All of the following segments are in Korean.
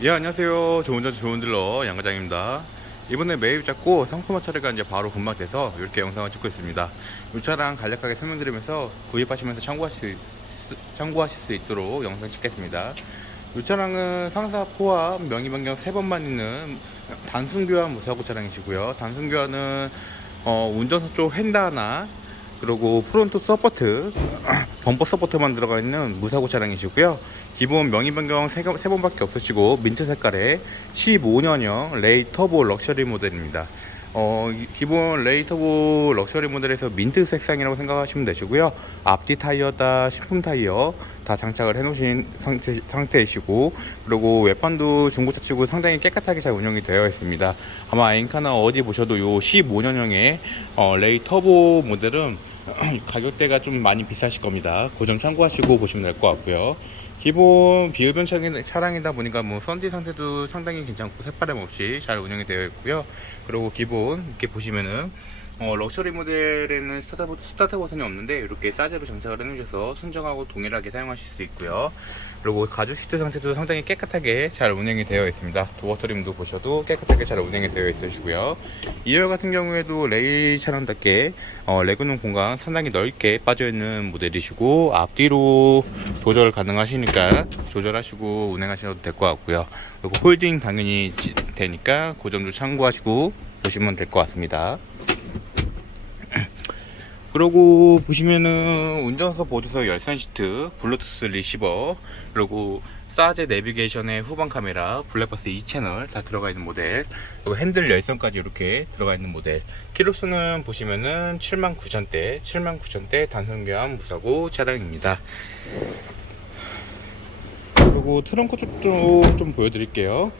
예 안녕하세요. 좋은 자주 좋은 딜러 양과장입니다. 이번에 매입 잡고 상품화 처리가 이제 바로 금방 돼서 이렇게 영상을 찍고 있습니다. 이 차량 간략하게 설명드리면서 구입하시면서 참고하실 수, 참고하실 수 있도록 영상 찍겠습니다. 이 차량은 상사 포함 명의 변경 3번만 있는 단순 교환 무사고 차량이시고요. 단순 교환은 어, 운전석 쪽 휀다나 그리고 프론트 서포트 범퍼 서포트만 들어가 있는 무사고 차량이시고요. 기본 명의 변경 3번밖에 없으시고 민트 색깔의 15년형 레이 터보 럭셔리 모델입니다. 어, 이- 기본 레이 터보 럭셔리 모델에서 민트 색상이라고 생각하시면 되시고요. 앞뒤 타이어다 신품 타이어 다 장착을 해놓으신 상태, 상태이시고 그리고 외판도 중고차 치고 상당히 깨끗하게 잘 운영이 되어 있습니다. 아마 엔카나 어디 보셔도 요 15년형의 어, 레이 터보 모델은 가격대가 좀 많이 비싸실 겁니다. 그 점 참고하시고 보시면 될 것 같고요. 기본 비흡연 차량- 차량이다 보니까 뭐 썬디 상태도 상당히 괜찮고 새바람 없이 잘 운영이 되어 있고요. 그리고 기본 이렇게 보시면은 어, 럭셔리 모델에는 스타트, 버- 스타트 버튼이 없는데 이렇게 사제로 장착을 해놓으셔서 순정하고 동일하게 사용하실 수 있고요. 그리고 가죽 시트 상태도 상당히 깨끗하게 잘 운영이 되어 있습니다. 도어 트림도 보셔도 깨끗하게 잘 운영이 되어 있으시고요. 2열 같은 경우에도 레이 차량답게 어, 레그룸 공간 상당히 넓게 빠져있는 모델이시고 앞뒤로 조절 가능하시니까 조절하시고 운행하셔도 될 것 같고요. 그리고 홀딩 당연히 지- 되니까 그 점도 참고하시고 보시면 될 것 같습니다. 그리고 보시면은 운전석 보조석 열선 시트, 블루투스 리시버, 그리고 사제 내비게이션의 후방 카메라, 블랙박스 2채널 다 들어가 있는 모델, 그리고 핸들 열선까지 이렇게 들어가 있는 모델. 키로수는 보시면은 7만 9천대, 7만 9천대 단순 교환 무사고 차량입니다. 그리고 트렁크 쪽도 좀 보여드릴게요.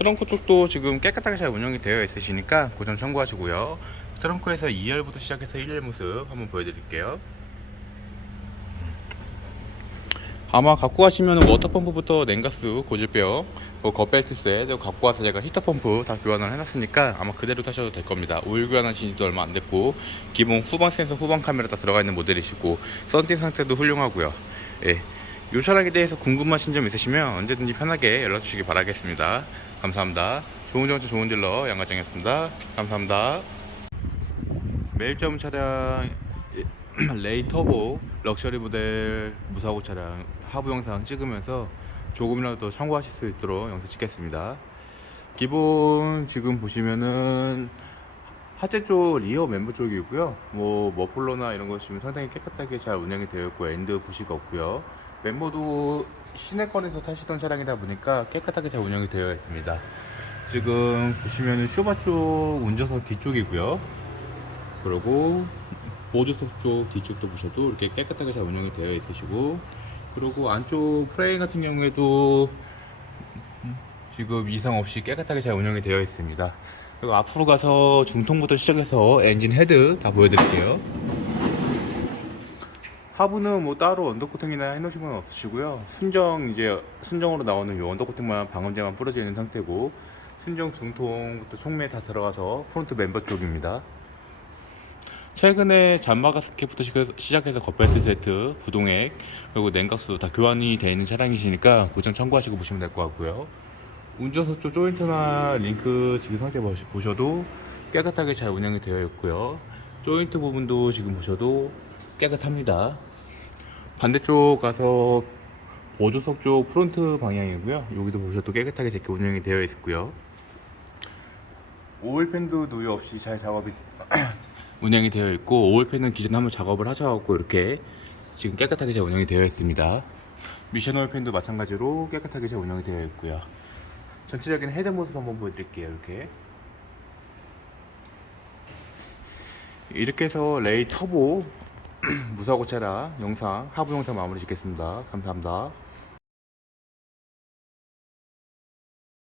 트렁크 쪽도 지금 깨끗하게 잘 운영이 되어 있으시니까 그 점 참고하시고요. 트렁크에서 2열부터 시작해서 1열 모습 한번 보여드릴게요. 아마 갖고 가시면 워터펌프부터 냉가스, 고질병, 뭐 겉벨트 셋 그리고 갖고 와서 제가 히터펌프 다 교환을 해놨으니까 아마 그대로 타셔도 될 겁니다. 오일 교환하신 지도 얼마 안 됐고 기본 후방 센서, 후방 카메라 다 들어가 있는 모델이시고 썬팅 상태도 훌륭하고요. 예. 이 차량에 대해서 궁금하신 점 있으시면 언제든지 편하게 연락 주시기 바라겠습니다. 감사합니다. 좋은 정치 좋은 딜러 양과장이었습니다. 감사합니다. 매일점 차량 레이 터보 럭셔리 모델 무사고 차량 하부 영상 찍으면서 조금이라도 더 참고하실 수 있도록 영상 찍겠습니다. 기본 지금 보시면은 하체 쪽 리어 멤버 쪽이고요. 뭐 머플러나 이런 거 보시면 상당히 깨끗하게 잘 운영이 되어 있고 엔드 부시가 없고요. 멤버도 시내권에서 타시던 차량이다 보니까 깨끗하게 잘 운영이 되어 있습니다. 지금 보시면은 쇼바 쪽 운전석 뒤쪽이고요. 그리고 보조석 쪽 뒤쪽도 보셔도 이렇게 깨끗하게 잘 운영이 되어 있으시고 그리고 안쪽 프레임 같은 경우에도 지금 이상 없이 깨끗하게 잘 운영이 되어 있습니다. 그리고 앞으로 가서 중통부터 시작해서 엔진 헤드 다 보여드릴게요. 하부는 뭐 따로 언더코팅이나 해놓으신 건 없으시고요. 순정 이제 순정으로 나오는 이 언더코팅만 방음제만 뿌려져 있는 상태고 순정 중통부터 총매 다 들어가서 프론트 멤버 쪽입니다. 최근에 잠바가 스캡부터 시작해서- 겉벨트 세트, 부동액, 그리고 냉각수 다 교환이 되어 있는 차량이시니까 그점 참고하시고 보시면 될 것 같고요. 운전석 쪽 조인트나 링크 지금 상태 보셔도 깨끗하게 잘 운영이 되어 있고요. 조인트 부분도 지금 보셔도 깨끗합니다. 반대쪽 가서 보조석 쪽 프론트 방향이고요. 여기도 보셔도 깨끗하게 이렇게 운영이 되어 있고요. 오일팬도 누유 없이 잘 작업이 운영이 되어 있고 오일팬은 기존에 한번 작업을 하셔갖고 이렇게 지금 깨끗하게 잘 운영이 되어 있습니다. 미션 오일팬도 마찬가지로 깨끗하게 잘 운영이 되어 있고요. 전체적인 헤드 모습 한번 보여드릴게요. 이렇게 이렇게 해서 레이 터보 무사고 차량 영상 하부 영상 마무리 짓겠습니다. 감사합니다.